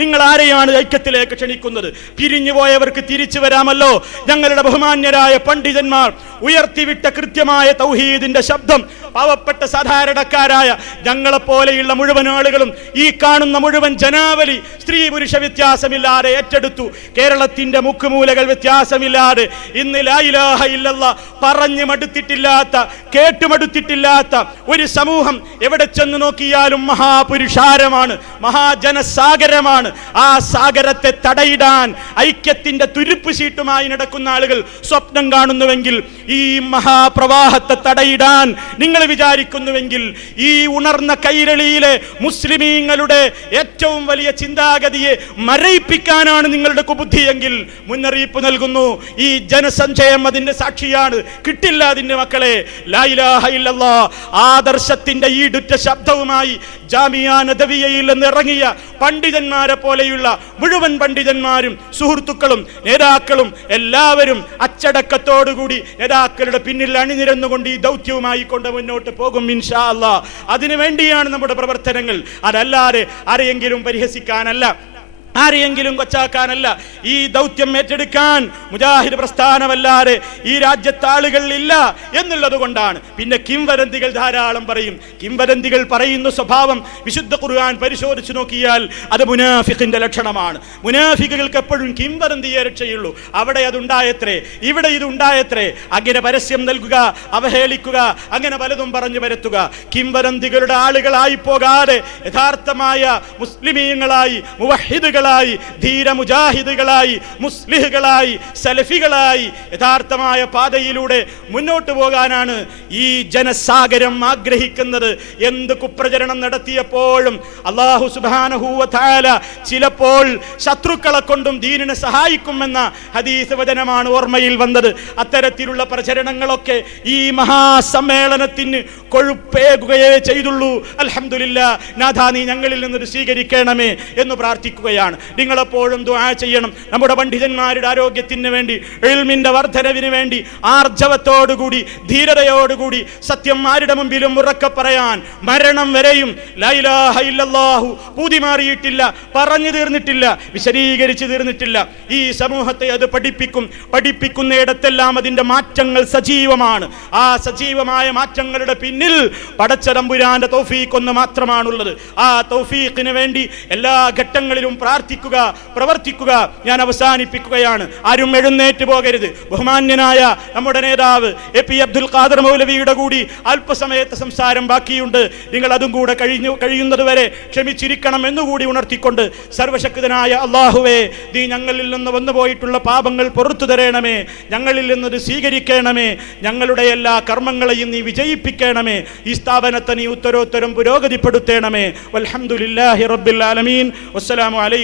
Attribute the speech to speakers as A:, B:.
A: നിങ്ങൾ ആരെയാണ് ഐക്യത്തിലേക്ക് ക്ഷണിക്കുന്നത്? പിരിഞ്ഞു പോയവർക്ക് തിരിച്ചു വരാമല്ലോ. ഞങ്ങളുടെ ബഹുമാന്യരായ പണ്ഡിതന്മാർ ഉയർത്തിവിട്ട കൃത്യമായ തൗഹീദിന്റെ ശബ്ദം പാവപ്പെട്ട സാധാരണക്കാരായ ഞങ്ങളെപ്പോലെയുള്ള മുഴുവൻ ആളുകളും ഈ കാണുന്ന മുഴുവൻ ജനാവലി സ്ത്രീ പുരുഷ വ്യത്യാസമില്ലാതെ ഏറ്റെടുത്തു. കേരളത്തിന്റെ മുക്കുമൂലകൾ വ്യത്യാസമില്ലാതെ ഇന്ന് ലാ ഇലാഹ ഇല്ലല്ല പറഞ്ഞു മടുത്തിട്ടില്ലാത്ത കേട്ടുമടുത്തിട്ടില്ലാത്ത ഒരു സമൂഹം എവിടെ ചെന്ന് നോക്കിയാലും മഹാപുരുഷാരമാണ് മഹാജനസാഗരമാണ്. ആ സാഗരത്തെ തടയിടാൻ ഐക്യത്തിന്റെ തുരുപ്പ് ശീട്ടുമായി നടക്കുന്ന ആളുകൾ സ്വപ്നം കാണുന്നുവെങ്കിൽ ഈ മഹാപ്രവാഹത്തെ തടയിടാൻ നിങ്ങൾ വിചാരിക്കുന്നുവെങ്കിൽ ഈ ഉണർന്ന കൈരളിയിലെ മുസ്ലിമീങ്ങളുടെ ഏറ്റവും വലിയ ചിന്താഗതിയെ മരയിപ്പിക്കാനാണ് നിങ്ങളുടെ കുബുദ്ധിയെങ്കിൽ മുന്നറിയിപ്പ് നൽകുന്നു. ഈ ജനസഞ്ചയം അതിന്റെ സാക്ഷിയാണ്. കിട്ടില്ല അതിന്റെ മക്കളെ. ലാ ഇലാഹ ഇല്ലല്ലാ ആദർശത്തിന്റെ ഈടുറ്റ ശബ്ദവുമായി ജാമിയ നദവിയയിൽ നിന്ന് ഇറങ്ങിയ പണ്ഡിതന്മാരെ പോലെയുള്ള മുഴുവൻ പണ്ഡിതന്മാരും സുഹൃത്തുക്കളും നേതാക്കളും എല്ലാവരും അച്ചടക്കത്തോടുകൂടി നേതാക്കളുടെ പിന്നിൽ അണിനിരന്നുകൊണ്ട് ഈ ദൗത്യവുമായി കൊണ്ട് മുന്നോട്ട് പോകും ഇൻഷാ അല്ലാ അതിനു വേണ്ടിയാണ് നമ്മുടെ പ്രവർത്തനങ്ങൾ. അതല്ലാതെ ആരെയെങ്കിലും പരിഹസിക്കാനല്ല. ആരെയെങ്കിലും കൊച്ചാക്കാനല്ല ഈ ദൗത്യം ഏറ്റെടുക്കാൻ മുജാഹിദ് പ്രസ്ഥാനമല്ലാതെ ഈ രാജ്യത്ത് ആളുകൾ ഇല്ല എന്നുള്ളത് കൊണ്ടാണ്. പിന്നെ കിംവദന്തികൾ ധാരാളം പറയും. കിംവദന്തികൾ പറയുന്ന സ്വഭാവം വിശുദ്ധ ഖുർആൻ പരിശോധിച്ചു നോക്കിയാൽ അത് മുനാഫിഖിന്റെ ലക്ഷണമാണ്. മുനാഫിക്കുകൾക്ക് എപ്പോഴും കിംവദന്തിയെ രക്ഷയുള്ളൂ. അവിടെ അതുണ്ടായത്രേ ഇവിടെ ഇത് ഉണ്ടായത്രേ. അങ്ങനെ പരസ്യം നൽകുക അവഹേളിക്കുക അങ്ങനെ പലതും പറഞ്ഞു വരുത്തുക കിംവദന്തികളുടെ ആളുകളായി പോകാതെ യഥാർത്ഥമായ മുസ്ലിമീങ്ങളായി മുവഹിദുകളായി ധീര മുജാഹിദുകളായി മുസ്ലിഹുകളായി സലഫികളായി യഥാർത്ഥമായ പാതയിലൂടെ മുന്നോട്ട് പോകാനാണ് ഈ ജനസാഗരം ആഗ്രഹിക്കുന്നത്. എന്ത് കുപ്രചരണം നടത്തിയപ്പോഴും അള്ളാഹു സുബാനഹൂവല ചിലപ്പോൾ ശത്രുക്കളെ കൊണ്ടും ദീനിനെ സഹായിക്കുമെന്ന ഹദീസ് വചനമാണ് ഓർമ്മയിൽ വന്നത്. അത്തരത്തിലുള്ള പ്രചരണങ്ങളൊക്കെ ഈ മഹാസമ്മേളനത്തിന് കൊഴുപ്പേകുകയേ ചെയ്തുള്ളൂ. അലഹമില്ല നാഥാ നീ ഞങ്ങളിൽ നിന്നൊരു സ്വീകരിക്കണമേ എന്ന് പ്രാർത്ഥിക്കുകയാണ്. നിങ്ങളെപ്പോഴും ദ്വാ ചെയ്യണം. നമ്മുടെ പണ്ഡിതന്മാരുടെ ആരോഗ്യത്തിന് വേണ്ടി എൽമിന്റെ വർധനവിന് വേണ്ടി ആർജവത്തോടുകൂടി ധീരതയോടുകൂടി സത്യം ആരുടെ മുമ്പിലും ഉറക്കെ പറയാൻ മരണം വരെയും ലൈലാഹു പൂതി മാറിയിട്ടില്ല പറഞ്ഞു തീർന്നിട്ടില്ല വിശദീകരിച്ചു തീർന്നിട്ടില്ല. ഈ സമൂഹത്തെ അത് പഠിപ്പിക്കും. പഠിപ്പിക്കുന്നിടത്തെല്ലാം അതിന്റെ മാറ്റങ്ങൾ സജീവമാണ്. ആ സജീവമായ മാറ്റങ്ങളുടെ പിന്നിൽ പടച്ചതമ്പുരാന്റെ തൗഫീഖ് ഒന്ന് മാത്രമാണുള്ളത്. ആ തൗഫീഖിന് വേണ്ടി എല്ലാ ഘട്ടങ്ങളിലും പ്രാർത്ഥിക്കുക പ്രവർത്തിക്കുക. ഞാൻ അവസാനിപ്പിക്കുകയാണ്. ആരും എഴുന്നേറ്റ് പോകരുത്. ബഹുമാന്യനായ നമ്മുടെ നേതാവ് എ പി അബ്ദുൽ ഖാദർ മൗലവിയുടെ കൂടി അല്പസമയത്തെ സംസാരം ബാക്കിയുണ്ട്. നിങ്ങൾ അതും കൂടെ കഴിഞ്ഞു കഴിയുന്നത് വരെ ക്ഷമിച്ചിരിക്കണം എന്നുകൂടി ഉണർത്തിക്കൊണ്ട് സർവശക്തനായ അള്ളാഹുവേ നീ ഞങ്ങളിൽ നിന്ന് വന്നു പോയിട്ടുള്ള പാപങ്ങൾ പുറത്തു തരണമേ. ഞങ്ങളിൽ നിന്നത് സ്വീകരിക്കണമേ. ഞങ്ങളുടെ എല്ലാ കർമ്മങ്ങളെയും നീ വിജയിപ്പിക്കണമേ. ഈ സ്ഥാപനത്തെ നീ ഉത്തരോത്തരം പുരോഗതിപ്പെടുത്തേണമേ. വൽഹംദുലില്ലാഹി റബ്ബിൽ ആലമീൻ.